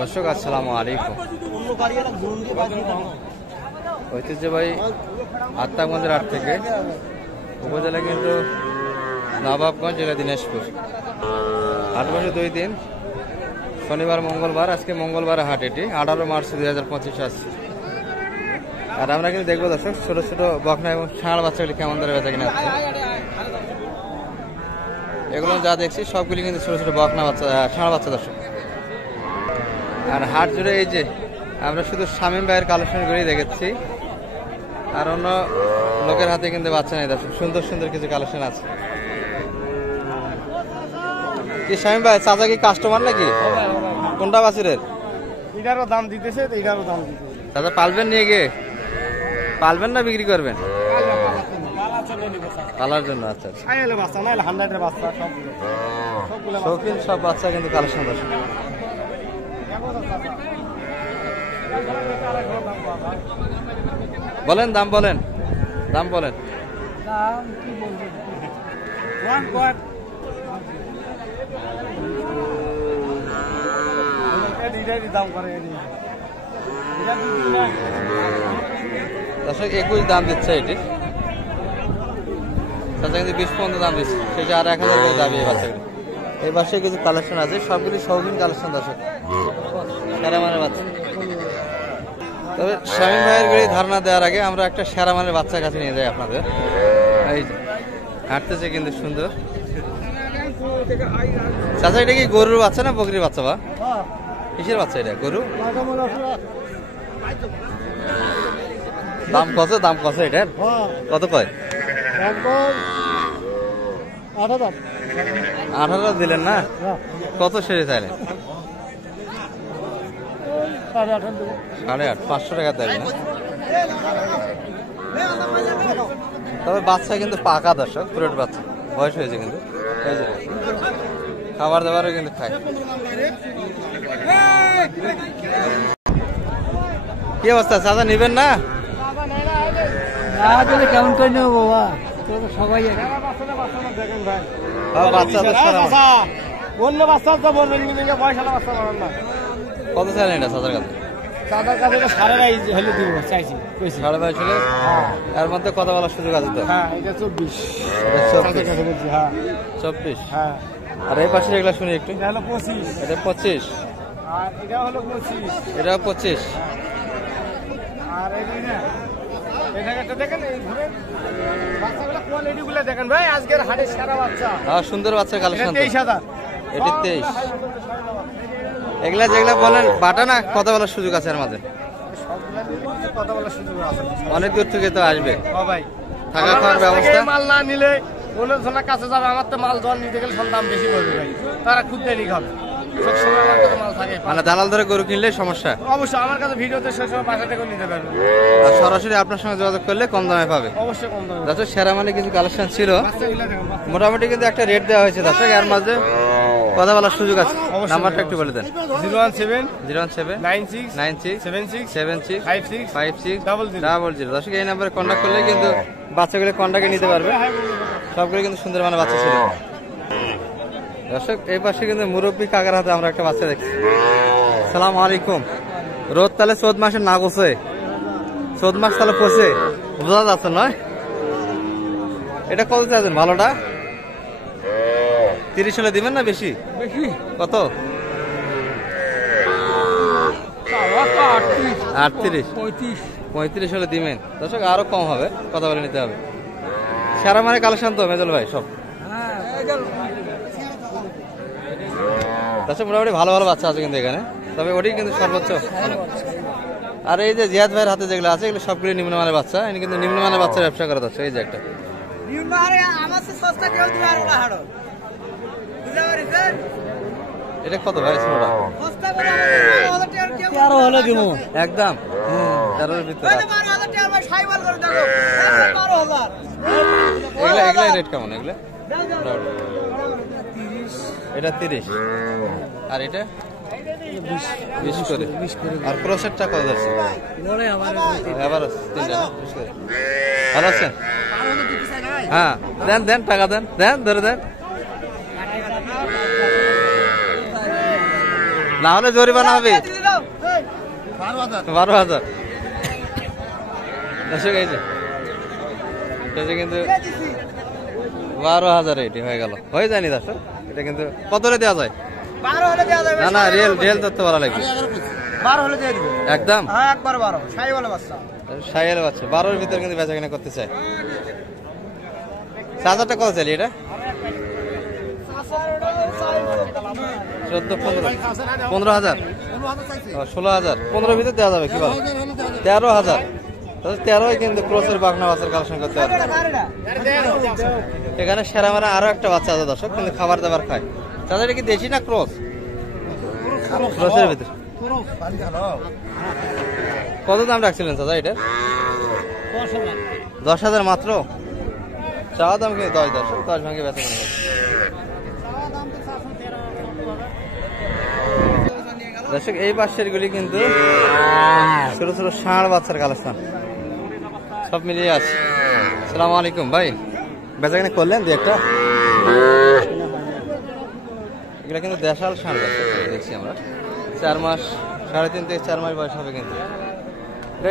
দর্শক আসসালামু আলাইকুম। ঐতিহ্যবাহী আত্মাগঞ্জের হাট থেকে উপজেলা কিন্তু নবাবগঞ্জ, জেলা দিনাজপুর। হাট বসে 2 দিন, শনিবার মঙ্গলবার। আজকে মঙ্গলবার হাট, এটি 18 মার্চ 2025 আসছে। আর আমরা কিন্তু দেখবো দর্শক ছোট ছোট বকনা এবং ষাঁড় বাচ্চাগুলি কেমন ধরে বেচা কিনা আছে। এগুলো যা দেখছি সবগুলি কিন্তু ছোট ছোট বকনা বাচ্চা, ষাঁড় বাচ্চা দর্শক। আর হাট জুড়ে এই যে আমরা শুধু শামীম ভাইয়ের কালেকশন করেই দেখেছি, আর অন্য লোকের হাতে কিন্তু বাচ্চা নেই দর্শক। সুন্দর সুন্দর কিছু কালেকশন আছে। কি শামীম ভাই, চাচা কি কাস্টমার নাকি? কোনটা বাছুরের? এটারও দাম দিতেছে, এটারও দাম দিতেছে। চাচা পালবেন নিয়ে গিয়ে? পালবেন না বিক্রি করবেন? পালার জন্য। আচ্ছা আচ্ছা, শৌখিন সব বাচ্চা কিন্তু কালেকশন দর্শক। বলেন দাম, বলেন দাম, বলেন। দর্শক 21 দাম দিচ্ছে এটি, চাচা কিন্তু 20 পর্যন্ত দাম দিচ্ছে। সেটা আর 1000 করে দাবি এই বাচ্চাগুলি। এই পাশে কিছু কালেকশন আছে, সবগুলি শৌখিন কালেকশন দর্শক, সেরা মানের বাচ্চা। তবে শামীম ভাইয়ের গাড়ি ধারণা দেওয়ার আগে আমরা একটা সেরা মানের বাচ্চার কাছে নিয়ে যাই আপনাদের। এই হাঁটতেছে কিন্তু সুন্দর। চাচা এটা কি গরুর বাচ্চা না বকরির বাচ্চা? বা কিসের বাচ্চা এটা? গরু? দাম কত? দাম কত এটার? কত কয়? 18 দিলেন না? কত সেরে চাইলেন? 8.5, 500 টাকা দেয় না? তবে বাচ্চা কিন্তু পাকা দর্শক, পুরোট বাচ্চা, বয়স হয়েছে কিন্তু। এই যে খাবার দাবারও কিন্তু খায়। কি অবস্থা চাচা, নিবেন না? কেমন করে নেবো বাবা, সবাই অন্য বাচ্চা বলবেন, পয়সাটা বাচ্চা বলেন না। কত চাইলেন এটা চাচার কাছে? চাচার কাছে 22.5 হলে দিব চাইছি। 22.5 হলে এর মধ্যে কথা বলার সুযোগ আছে তো? হ্যাঁ, এটা 24। 24। হ্যাঁ। আর এই পাশে এগুলা শুনি একটু। এটা হলো 25। এটা 25। আর এটা হলো 25। এটা 25। আর এটা দেখেন, এই ঘুরে বাচ্চাগুলো কোয়ালিটি গুলো দেখেন ভাই, আজকের হাটের সেরা বাচ্চা। হ্যাঁ, সুন্দর বাচ্চা কালেকশন। 23,000। এটি 23। এগুলা যেগুলা বলেন বাটা না, কথা বলার সুযোগ আছে এর মাঝে? কথা বলার সুযোগ আছে। অনেক দূর থেকে তো আসবে। ভাই থাকা খাওয়ার ব্যবস্থা? মাল না নিলে অন্যজনের কাছে যাবে, আমার তো মাল দোয়ার নিতে গেলে দাম বেশি পড়বে ভাই, তারা খুঁজতে নিয়ে খাবে। সবসময় আমার কাছে মাল থাকে, মানে দালাল ধরে গরু কিনলে সমস্যা? অবশ্যই আমার কাছে ভিডিওতে সবসময় বাসা থেকে নিতে পারবে। আর সরাসরি আপনার সঙ্গে যোগাযোগ করলে কম দামে পাবে? অবশ্যই কম দামে। দর্শক সেরা মানে কিছু কালেকশন ছিল, মোটামুটি কিন্তু একটা রেট দেওয়া হয়েছে দর্শক। এর মাঝে কথা বলার সুযোগ আছে। নাম্বারটা একটু বলে দেন। 01796765656 দর্শক এই নাম্বারে কন্ট্যাক্ট করলে কিন্তু বাচ্চাগুলো কন্ট্যাক্টে নিতে পারবে। সবগুলো কিন্তু সুন্দর মানে বাচ্চা ছিল দর্শক। এই পাশে কিন্তু মুরব্বী কাকার হাতে আমরা একটা বাচ্চা দেখছি। সালাম আলাইকুম। রোদ তাহলে 14 মাসের না গোছে? 14 মাস তাহলে পড়ছে, বোঝা যাচ্ছে নয়? এটা কত চাইছেন ভালোটা? 30 হলে দিবেন না বেশি? কত? 38। 35 হলে দিবেন দর্শক, আরো কম হবে, কথা বলে নিতে হবে। সেরা মানে কালেকশন তো মেজল ভাই সব দর্শক, মোটামুটি ভালো ভালো বাচ্চা আছে কিন্তু এখানে। তবে ওটাই কিন্তু সর্বোচ্চ ভালো। আর এই যে জিয়াদ ভাইয়ের হাতে যেগুলো আছে এগুলো সবগুলি নিম্নমানের বাচ্চা। ইনি কিন্তু নিম্নমানের বাচ্চার ব্যবসা করে দর্শক। এই যে একটা এটা কত ভাই? একদম 13-এর ভিতরে। এগুলা রেট কেমন? এগুলা এটা 30 আর এটা 20 করে। আর ক্রসেরটা কত যাচ্ছে? আবার 3টা। ভালো আছেন? হ্যাঁ, দেন দেন, টাকা দেন, দেন ধরে দেন। না হলে জরিমানা হবে। 12,000 দর্শক এই যে এটা কিন্তু 12,000 এটি হয়ে গেল, হয়ে যায়নি দর্শক। এটা কিন্তু কত হলে দেওয়া যায়? 12 হলে দেওয়া যাবে। না না রিয়েল রিয়েল তথ্য বলা লাগবে। 12 হলে দিয়ে দিব একদম। হ্যাঁ একবার 12 শাহিওয়ালা বাচ্চা। শাহিওয়াল বাচ্চা 12-এর ভিতরে কিন্তু বেচা কিনা করতে চায়। 7,000 টাকা কত চাইলি এটা? 14-15 16,000 15-এর ভিতরে দেওয়া যাবে কি বল? 13,000 13 কিন্তু ক্রসের বাগনা বাচ্চার কালেকশন করতে পারবে। এখানে সেরা মারা আরো একটা বাচ্চা আছে দর্শক, কিন্তু খাবার দাবার খায়। তাদের এটা কি দেশি না ক্রস? ক্রসের ভিতরে কত দাম রাখছিলেন দাদা এটা? 10,000 মাত্র। চাওয়া দাম কিন্তু 10 ভাঙে বেচা কেনা গেছে। দর্শক এই পাশের গুলি কিন্তু ছোট ছোট ষাঁড় বাচ্চার কালেকশন সব মিলিয়ে আছে। আসসালামু আলাইকুম ভাই, বেচা কিনা করলেন দু একটা? এগুলো কিন্তু দেশাল ষাঁড় বাচ্চা দেখছি আমরা, 4 মাস 3.5 থেকে 4 মাস বয়স হবে কিন্তু।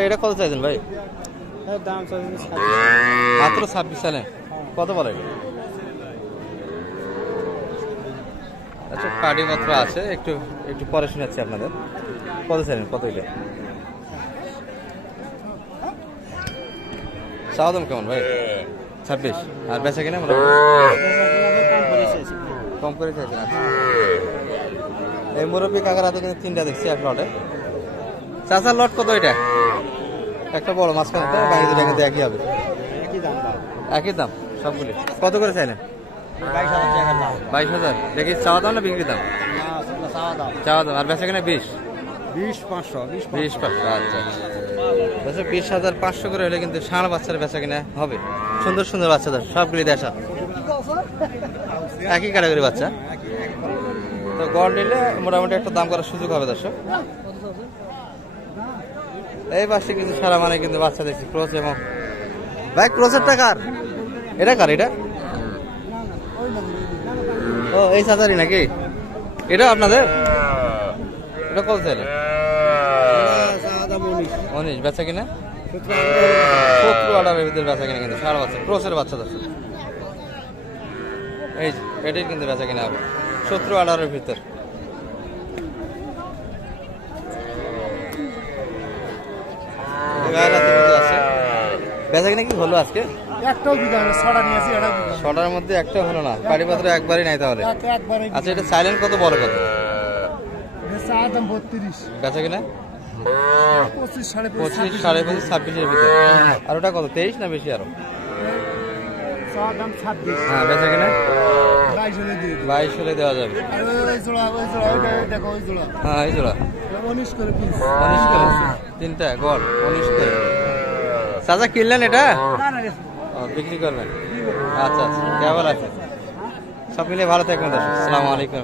এটা কত চাইছেন ভাই? দাম মাত্র 26 সালেন। কত বলে? আচ্ছা পার্টি মাত্র আছে, একটু একটু পরে শোনাচ্ছি আপনাদের। কত চাইলেন? কত এটা চাওয়া দাম কেমন ভাই? 26। আর বেচা কিনা কম করে চাইছেন? এই মুরব্বী কাকার হাতে কিন্তু 3টা দেখছি এক লটে। চাচার লট কত এটা? একটা বড় মাঝখানে, বাকি দুটো কিন্তু একই হবে। একই দাম সবগুলি। কত করে চাইলেন? 22,000 দেখি। চাওয়া দাম না বিক্রি দাম? চাওয়া দাম। আর বেচা কিনা 20,500 20,500। আচ্ছা আচ্ছা 20,500 করে হলে কিন্তু ষাঁড় বাচ্চার বেচা কিনা হবে। সুন্দর সুন্দর বাচ্চাদের সবগুলি দেশা, একই ক্যাটাগরি বাচ্চা। তো গড় নিলে মোটামুটি একটা দাম করার সুযোগ হবে দর্শক। এই পাশে কিন্তু সারা মানে কিন্তু বাচ্চা দেখছি ক্রস। এবং ভাই ক্রসের টাকার এটা কার? এটা ও এই চাচারি নাকি? এটা আপনাদের? এটা কত চাইলে? 19। বেচা কিনা 17-18 ভিতরে বেচা কিনা কিন্তু ষাঁড় বাচ্চা ক্রসের বাচ্চা দর্শক। এই এটাই কিন্তু বেচা কিনা হবে 17-18 ভিতর। আছে বেচা কিনা কি হলো আজকে? ছটার মধ্যে একটা হলো না, কারিপাত্র একবারই নাই তাহলে। আচ্ছা এটা সাইলেন্ট কত বড় কত? বেচা কিনা 25, 25.5, 26-এর ভিতরে। আর ওটা কত? 23 না বেশি আরো? হ্যাঁ বেচা কিনা 22 হলে দেওয়া যাবে। হ্যাঁ এই জোড়া 19 করে 3টা গড় 19 করে। চাচা কিনলেন এটা? বিক্রি করবেন? আচ্ছা আচ্ছা কেমন আছে? সব মিলিয়ে ভালো থাকবেন দর্শক। আসসালামু আলাইকুম।